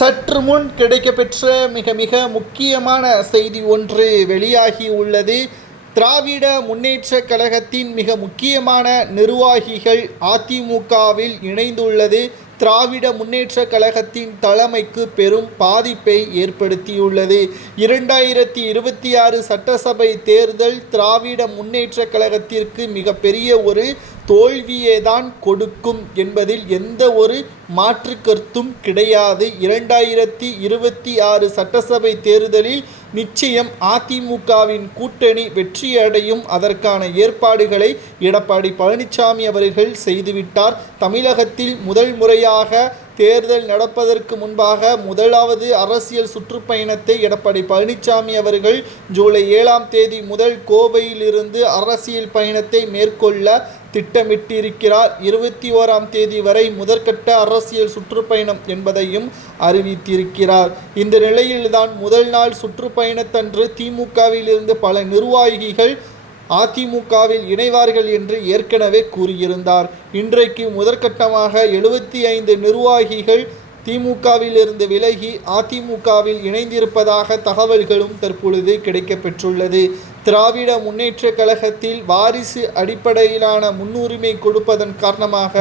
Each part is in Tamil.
சற்று முன் கிடைக்கப்பெற்ற மிக மிக முக்கியமான செய்தி ஒன்று வெளியாகி உள்ளது. திராவிட முன்னேற்றக் கழகத்தின் மிக முக்கியமான நிர்வாகிகள் அதிமுகவில் இணைந்துள்ளது திராவிட முன்னேற்றக் கழகத்தின் தலைமைக்கு பெரும் பாதிப்பை ஏற்படுத்தியுள்ளது. 2026 சட்டசபை தேர்தல் திராவிட முன்னேற்றக் கழகத்திற்கு மிகப்பெரிய ஒரு தோல்வியேதான் கொடுக்கும் என்பதில் எந்த ஒரு மாற்று கருத்தும் கிடையாது. 2026 சட்டசபை தேர்தலில் நிச்சயம் அதிமுகவின் கூட்டணி வெற்றியடையும். அதற்கான ஏற்பாடுகளை எடப்பாடி பழனிசாமி அவர்கள் செய்துவிட்டார். தமிழகத்தில் முதல் முறையாக தேர்தல் நடப்பதற்கு முன்பாக முதலாவது அரசியல் சுற்றுப்பயணத்தை எடப்பாடி பழனிசாமி அவர்கள் ஜூலை 7ஆம் தேதி முதல் கோவையிலிருந்து அரசியல் பயணத்தை மேற்கொள்ள திட்டமிட்டிருக்கிறார். 21ஆம் தேதி வரை முதற்கட்ட அரசியல் சுற்றுப்பயணம் என்பதையும் அறிவித்திருக்கிறார். இந்த நிலையில்தான் முதல் நாள் சுற்றுப்பயணத்தன்று திமுகவில் இருந்து பல நிர்வாகிகள் அதிமுகவில் இணைவார்கள் என்று ஏற்கனவே கூறியிருந்தார். இன்றைக்கு முதற்கட்டமாக 75 நிர்வாகிகள் திமுகவிலிருந்து விலகி அதிமுகவில் இணைந்திருப்பதாக தகவல்களும் தற்பொழுது கிடைக்கப்பெற்றுள்ளது. திராவிட முன்னேற்றக் கழகத்தில் வாரிசு அடிப்படையிலான முன்னுரிமை கொடுப்பதன் காரணமாக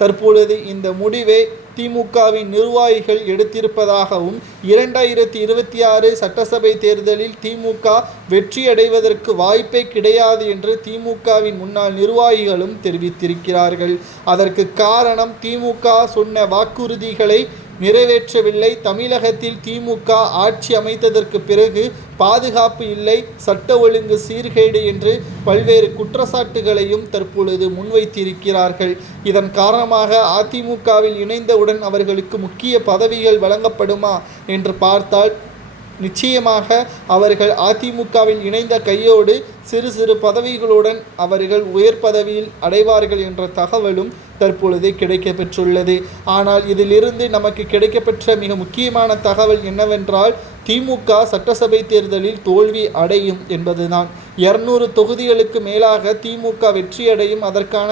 தற்பொழுது இந்த முடிவை திமுகவின் நிர்வாகிகள் எடுத்திருப்பதாகவும் 2026 சட்டசபை தேர்தலில் திமுக வெற்றியடைவதற்கு வாய்ப்பே கிடையாது என்று திமுகவின் முன்னாள் நிர்வாகிகளும் தெரிவித்திருக்கிறார்கள். அதற்கு காரணம் திமுக சொன்ன வாக்குறுதிகளை நிறைவேற்றவில்லை. தமிழகத்தில் திமுக ஆட்சி அமைத்ததற்கு பிறகு பாதுகாப்பு இல்லை, சட்ட ஒழுங்கு சீர்கேடு என்று பல்வேறு குற்றச்சாட்டுகளையும் தற்பொழுது முன்வைத்திருக்கிறார்கள். இதன் காரணமாக அதிமுகவில் இணைந்தவுடன் அவர்களுக்கு முக்கிய பதவிகள் வழங்கப்படுமா என்று பார்த்தால் நிச்சயமாக அவர்கள் அதிமுகவில் இணைந்த கையோடு சிறு சிறு பதவிகளுடன் அவர்கள் உயர் பதவியில் அடைவார்கள் என்ற தகவலும் தற்பொழுது கிடைக்கப்பெற்றுள்ளது. ஆனால் இதிலிருந்து நமக்கு கிடைக்கப்பெற்ற மிக முக்கியமான தகவல் என்னவென்றால் திமுக சட்டசபை தேர்தலில் தோல்வி அடையும் என்பதுதான். 200 தொகுதிகளுக்கு மேலாக திமுக வெற்றியடையும். அதற்கான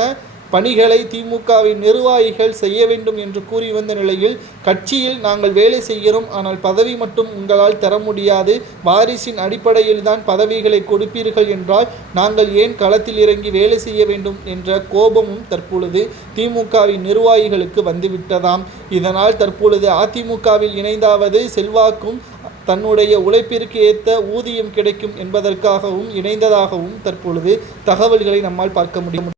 பணிகளை திமுகவின் நிர்வாகிகள் செய்ய வேண்டும் என்று கூறி வந்த நிலையில் கட்சியில் நாங்கள் வேலை செய்கிறோம், ஆனால் பதவி மட்டும் உங்களால் தர முடியாது, வாரிசின் அடிப்படையில் தான் பதவிகளை கொடுப்பீர்கள் என்றால் நாங்கள் ஏன் களத்தில் இறங்கி வேலை செய்ய வேண்டும் என்ற கோபமும் தற்பொழுது திமுகவின் நிர்வாகிகளுக்கு வந்துவிட்டதாம். இதனால் தற்பொழுது அதிமுகவில் இணைந்தாவது செல்வாக்கும் தன்னுடைய உழைப்பிற்கு ஏற்ற ஊதியம் கிடைக்கும் என்பதற்காகவும் இணைந்ததாகவும் தற்பொழுது தகவல்களை நம்மால் பார்க்க முடியும்.